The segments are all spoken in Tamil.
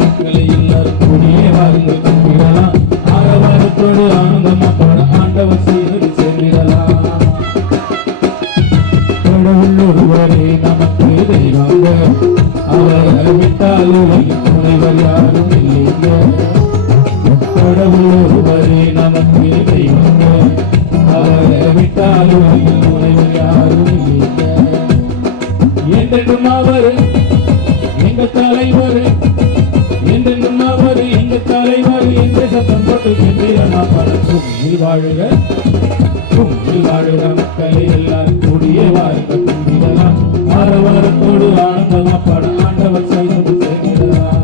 மக்களை எல்லாரும் கூடியே வாருங்கள் கும்பிடலாம். ஆரவாரத்தோடு ஆனந்தமா பாட ஆண்டவர் சீரடி சேர்ந்திடலாம். கடவுள் ஒருவரே நமக்கு தெய்வாங்க, அவரை விட்டால் உலகில் துணைவர் யாரும் இல்லைங்க. கடவுள் ஒருவரே நமக்கு தெய்வாங்க, அவரை விட்டால் உலகில் துணைவர் யாரும் இல்லைங்க. என்றென்றும் அவர் எங்க தலைவர், என்றென்றும் அவர் எங்க தலைவர் என்று சத்தம் போட்டு சென்றா படக்கும் வாழ்க கும்பில் வாழுக மக்களை எல்லாரும் கூடிய வாழ்க கும்பிடலாம். ஆரவாரத்தோடு ஆனந்தமா பட ஆண்டவர் செய்தது செய்திடலாம்.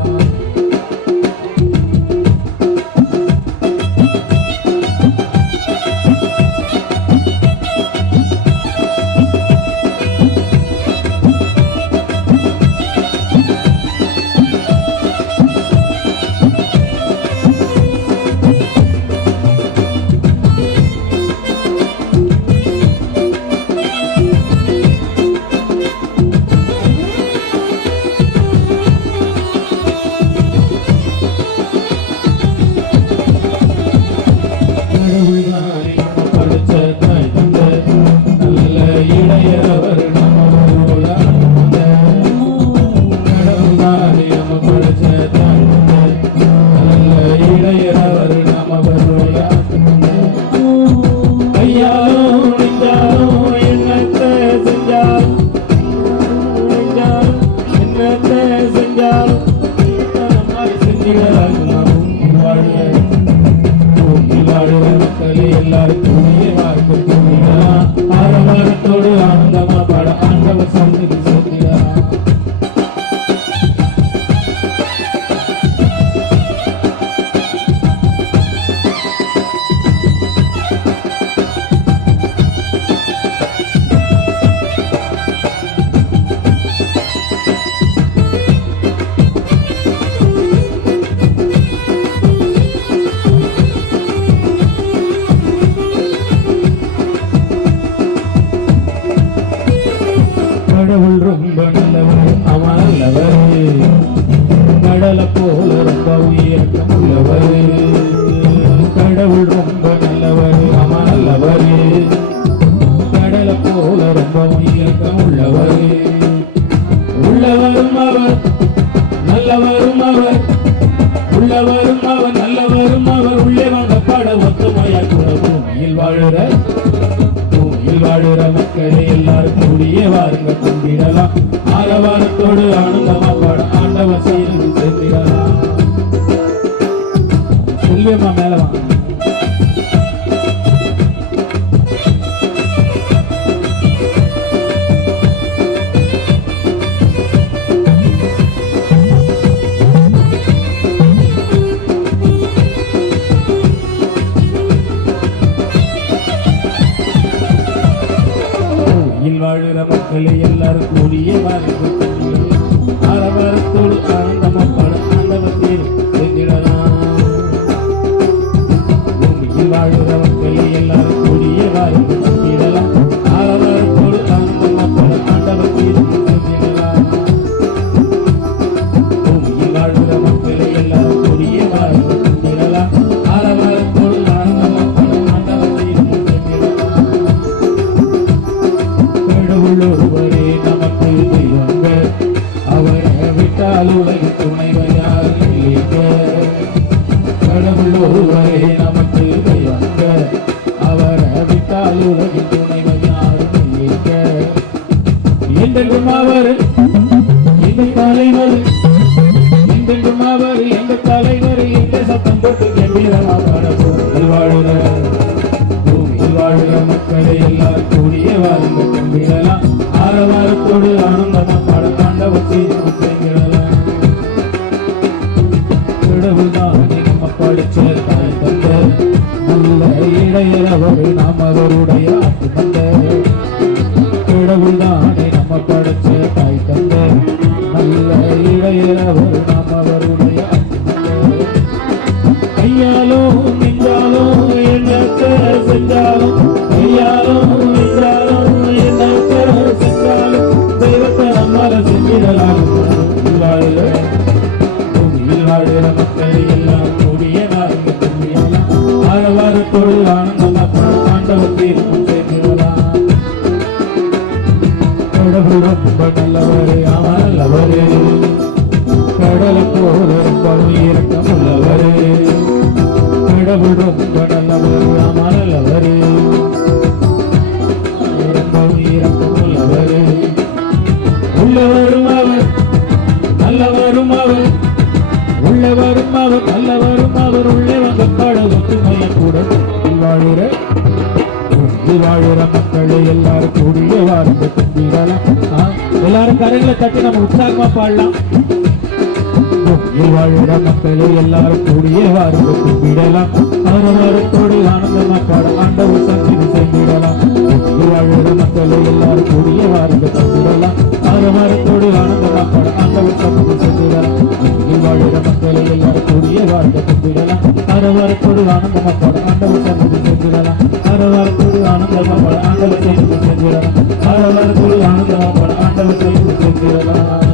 ஆரவாரத்தோடு ஆனந்தமா பாட ஆண்டவர் சந்ததி சேர்க்கிறார். கடவுள் ரொம்ப நல்லவர், அவன் நல்லவர். கடலை போல ரொம்ப உயர்க்கம் உள்ளவர். கடவுள் ரொம்ப நல்லவர், அவன் நல்லவர். கடலை போல ரொம்ப உயர்க்கம் உள்ளவர். உள்ளவரும் அவர், நல்லவரும் அவர். உள்ளவரும் அவர், நல்லவரும் அவர். உள்ளே வாங்க பாட ஒத்துமையா கூட பூமியில் வாழுற மக்களை எல்லாரும் கூடிய வாருங்க கும்பிடலாம். ஆரவாரத்தோடு ஆனந்தமா பாட ஆண்டவர் சீரடி சேர்ந்திடலாம். செல்வியம்மா மேல வாங்க. வாழுற மக்களை எல்லாரும் கூடிய வாருங்கள் ஆரவாரத்தோடு ஆனந்தமா பாட ஆண்டவர் சேர்ந்திடலாம். பூமியில் வாழுற மக்களை எல்லாரும் கூடிய வாருங்கள் கும்பிடலாம். ஆரவாரத்தோடு ஆனந்தமா பாட ஆண்டவர் சேர்ந்திடலாம். பூமியில் வாழுற மக்களை எல்லாரும் கூடிய வாருங்கள் கும்பிடலாம். ஆரவாரத்தோடு ஆனந்தமா பாட ஆண்டவர் சேர்ந்திடலாம். கடவுள் ஒருவரே நமக்கு தெய்வங்க, அவரை விட்டால் உலகில் துணைவர் யாரும் இல்லைங்க. கடவுள் ஒருவரே நமக்கு தெய்வங்க, அவரை விட்டால் உலகில் துணைவர் யாரும் இல்லைங்க. என்றென்றும் அவர் எங்க தலைவர், என்றென்றும் அவர் எங்க தலைவர் என்ற சத்தம் போட்டு கம்பீரமா பாட பூமியில் வாழுற மக்களை எல்லாரும் கூடிய வாருங்க கும்பிடலாம். ஆரவாரத்தோடு ஆனந்தமா பாட ஆண்டவர் சீரடி சேர்ந்திடலாம். கடவுள் தானே நம்ம படிச்ச தாய் தந்த நல்ல இடையரவர், நாம் அவருடைய ஆட்சி தந்த. கடவுள் தானே நம்ம படிச்ச தாய் தந்த நல்ல இடையரவர், நாம் அவருடைய ஆட்சி தந்த. கையாலும் நெஞ்சாலும் என்னத்தை செஞ்சாலும், கையாலும் நெஞ்சாலும் என்னத்தை செஞ்சாலும் தெய்வத்தை நம்மால செஞ்சிடலாம். வாழுற பூமியில் வாழுற மக்கள் எல்லாம் கூடிய வாழ்க்கை தம்பியெல்லாம் ஆரவாரத்தோடு ஆனந்தமா ஆண்டவர் தீர்ப்பு சேர்ந்துடலாம். கடவுள் ரொம்ப நல்லவரே, அவன் நல்லவரே, கடலை போல ரொம்பவும் இரக்கம் உள்ளவரே. கடவுள் ரொம்ப நல்லவரே, அவன் நல்லவரே, ரொம்பவும் இரக்கம் உள்ளவரே. உள்ளவரும் அவர் நல்லவரும் அவர், உள்ளவரும் அவர் நல்லவரும் அவர், உள்ளே வந்த பாடல் ஒத்துமைய கூட வாழுற வாழுற மக்களை எல்லாரும் கூடிய வாழ்ந்து கும்பிடலாம். எல்லாரும் கரைகளை தட்டி நம்ம உற்சாகமா பாடலாம். வாழுற மக்களை எல்லாரும் கூடிய வாழ்ந்து கும்பிடலாம். ஆரவாரத்தோடு ஆனந்தமா பாட ஆண்டவர் சந்தித்து சென்றிடலாம். வாழுற மக்களை எல்லாரும் கூடிய வாழ்ந்து கும்பிடலாம். ஆரவாரத்தோடு ஆனந்தமா பாட ஆண்டவர் சந்தித்து சென்றிடலாம். வாழுற மக்களை எல்லாரும் கூடிய வாழ்ந்து கும்பிடலாம். ஆரவாரத்தோடு ஆனந்தமா பாட ஆண்டவர் சந்தித்து சென்றிடலாம். ஆரவாரத்தோடு ஆனந்தமா பாட ஆண்டவர் சந்தித்து சென்றிடலாம். ஆரவாரத்தோடு ஆனந்தமா பாட ஆண்டவர் சந்தித்து சென்றிடலாம்.